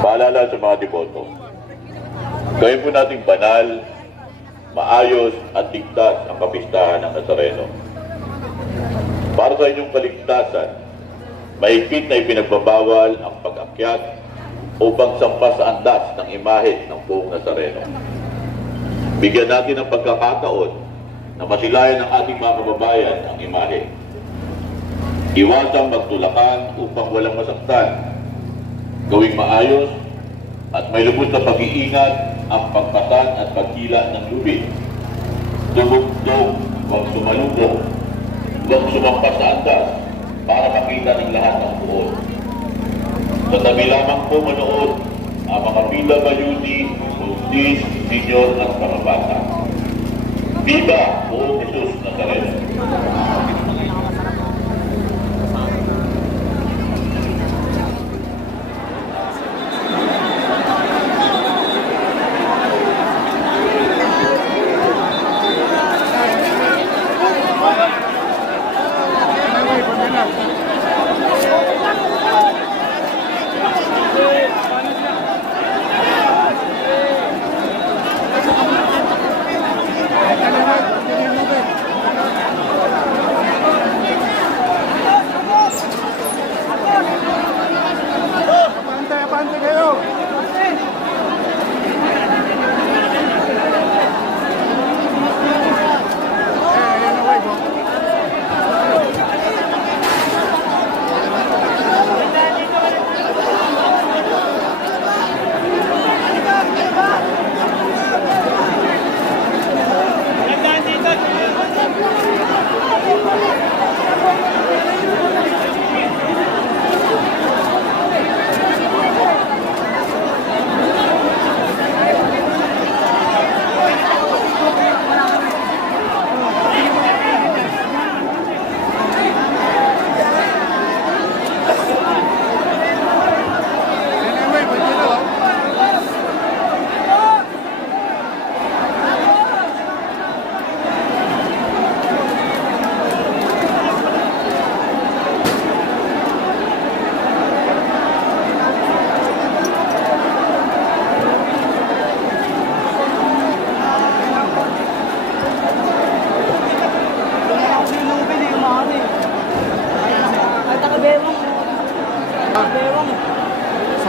Paalala sa mga deboto, gawin po nating banal, maayos at ligtas ang kapistahan ng Nazareno. Para sa inyong kaligtasan, mahigpit na ipinagbabawal ang pag-akyat o pagsampa sa andas ng imahe ng buong Nazareno. Bigyan natin ng pagkakataon na masilayan ng ating mga kababayan ang imahe. Iwasang magtulakan upang walang masaktan. Gawing maayos at may lubos na pag-iingat ang pagpasan at pagkila ng lubid. Tubog-tog, huwag sumalubog, huwag sumampas sa andas para makita ng lahat ng buod. Sa tabi lamang po manood ang mga PWD, buntis, senior at mga bata. Viva Poong Jesus Nazareno!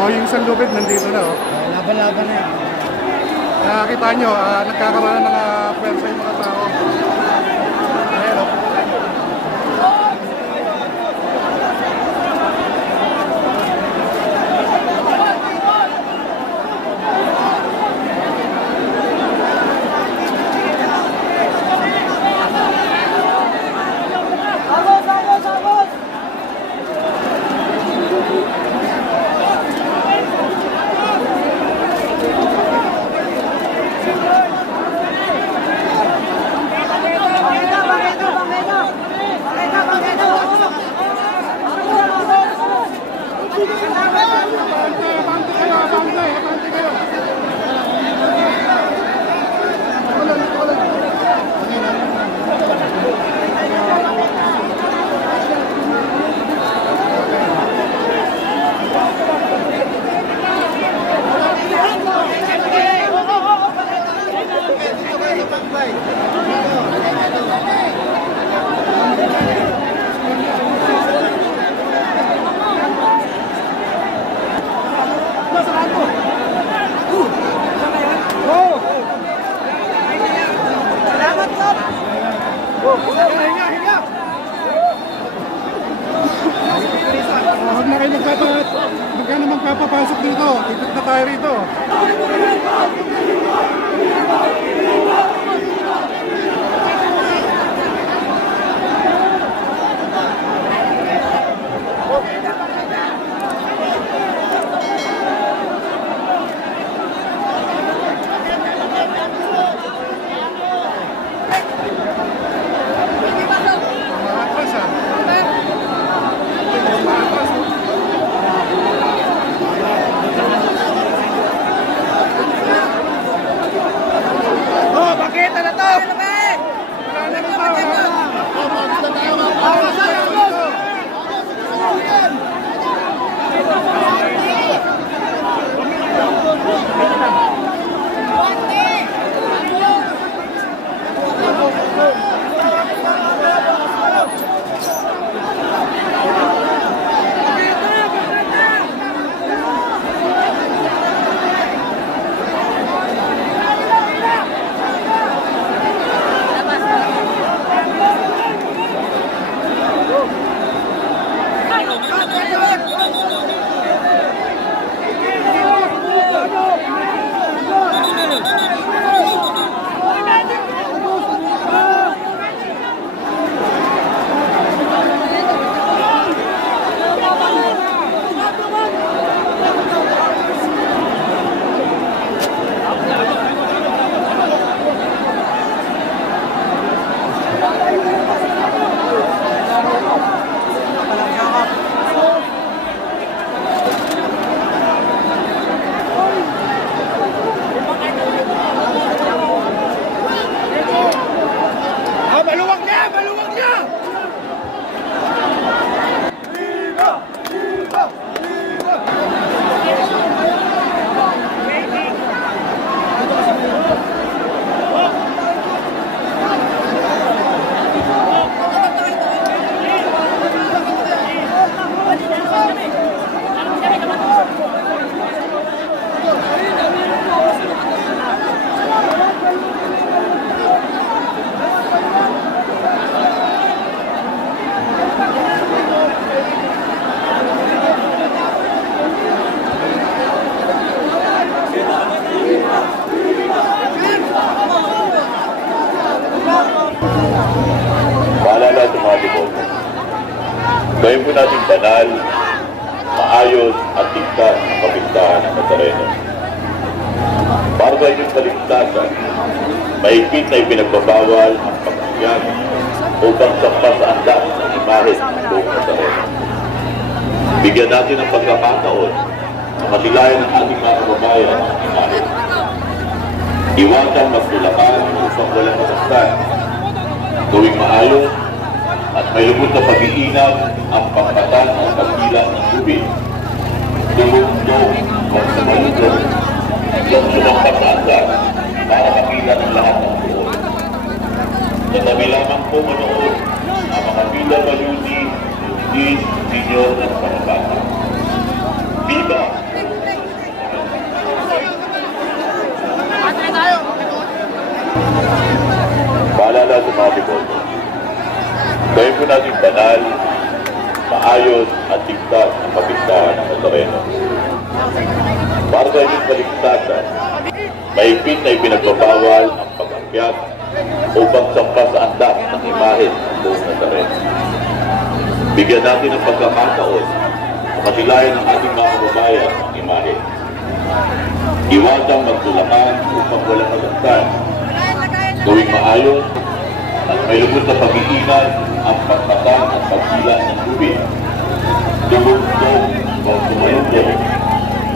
So yung isang lubid nandito na oh. Laban-laban na yan. Nakakita nyo, nagkakaroon ng pwersa yung mga tao. Ayan oh. Huwag na naman kapapasok dito. Ikot na tayo rito. mga devoto. Gawin po natin banal, maayos at ligtas ang kapistahan ng Nazareno. Para sa inyong kaligtasan, mahigpit na ipinagbabawal ang pagkakyan upang sampa sa andas ng imahe ng buong Nazareno. Bigyan natin ng pagkakataon na masilayan ng ating mga kababayan ang imahe. Iwasang magtulakan upang walang masaktan. Gawing maayos at may lubos na pag-iingat ang pagkatan at pagkila ng tubig. Tulong-tulong at sumalutong yung sumampas sa andas para makita ng lahat ng buo. Sa tabi lamang po manood ang mga PWD, Justice, Senior at mga bata. Viva! Paalala sa mga devoto. Gawin po natin banal, maayos at ligtas ang kapistahan ng Nazareno. Para sa inyong kaligtasan, mahigpit na ipinagbabawal ang pag-akyat upang sampa sa andas ng imahe ng buong Nazareno. Bigyan natin ng pagkakataon na masilayan ng ating mga kababayan ang imahe. Iwasang magtulakan upang walang masaktan. Gawing maayos at may lubos na pag-iingat ang pagpatan at pagkila ng tubig. Tulog-tulog o sumalutong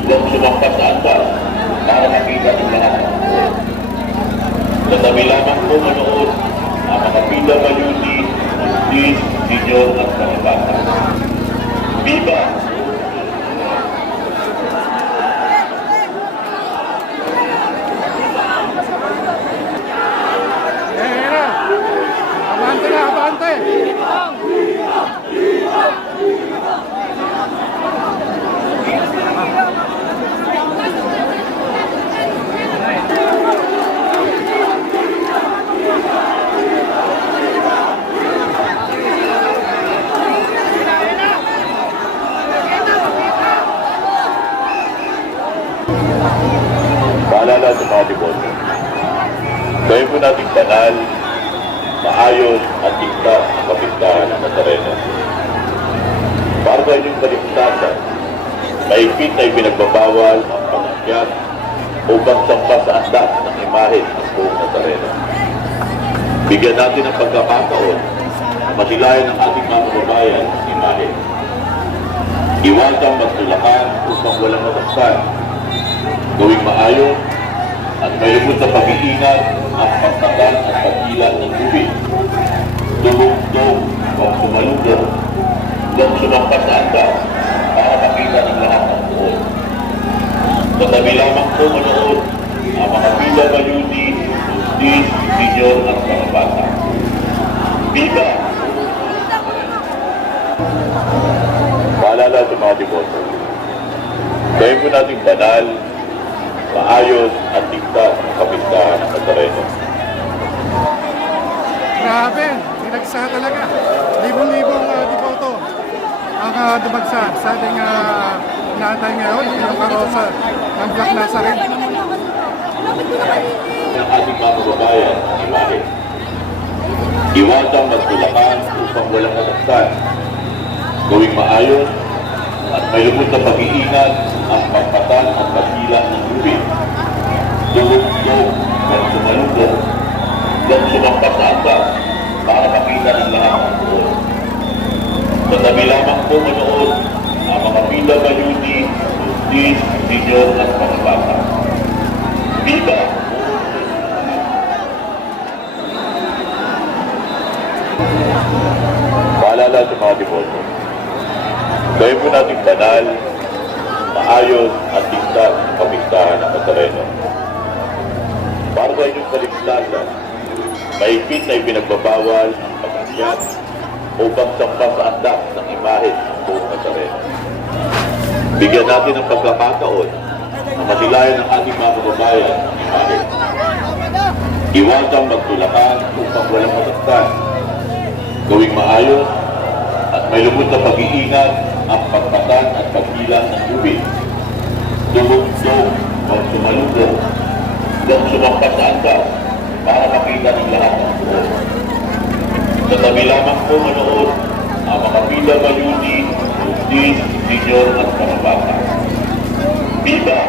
huwag sumampas sa andas para makita ng lahat ng buo. Sa tabi lamang po manood ang mga PWD, Justice, Senior at mga bata. Viva! Abante na, abante! Paalala sa mga devoto. Gawin po natin banal, maayos at ligtas ang kapistahan ng Nazareno. Para sa inyong kaligtasan, mahigpit na ipinagbabawal ang pag-akyat upang sampa sa andas ng imahe ng buong Nazareno. Bigyan natin ng pagkakataon na masilayan ng ating mga kababayan ang imahe. Iwasang magtulakan upang walang masaktan. Gawing maayos at may lubos na pag-iingat ang pagtatan at pagkila ng tubig. Tulog-tulog o sumalutong huwag sumampas sa andas para makita ng lahat ng buo. Sa tabi lamang po manood ang mga PWD, Justice, Senior at mga bata. Viva! Paalala sa mga devoto. Gawin po natin banal, maayos at ligtas ang kapistahan ng Nazareno. Grabe, sinagsa talaga. Libong-libong devoto ang dumagsa sa ating naatay ngayon, yung karosa ng Black Nazarene. Ng ating mga kababayan ang imahe. Iwasang magtulakan upang walang masaktan. Gawing maayos at may lubos na pag-iingat ang pagpatan at pagkila ng tubig. Tulog-tulog at sumalutong huwag sumampas sa andas para makita ng lahat ng buo. Sa tabi lamang po manood ang mga PWD, Justice, Senior at mga bata. Viva! Paalala sa mga devoto. Gawin po natin banal, maayos at ligtas ang kapistahan ng Nazareno. Para sa inyong kaligtasan, mahigpit na ipinagbabawal ang pag-akyat upang sampa sa andas ng imahe ng buong Nazareno. Bigyan natin ng pagkakataon na masilayan ng ating mga kababayan ang imahe. Iwasang magtulakan upang walang masaktan. Gawing maayos at may lubos na pag-iingat ang pagpatan at pagkila ng tubig. Tulog-tulog o sumalutong huwag sumampas sa andas para makita ng lahat ng buo. Sa tabi lamang po manood ang mga PWD, Justice, Senior at mga bata. Viva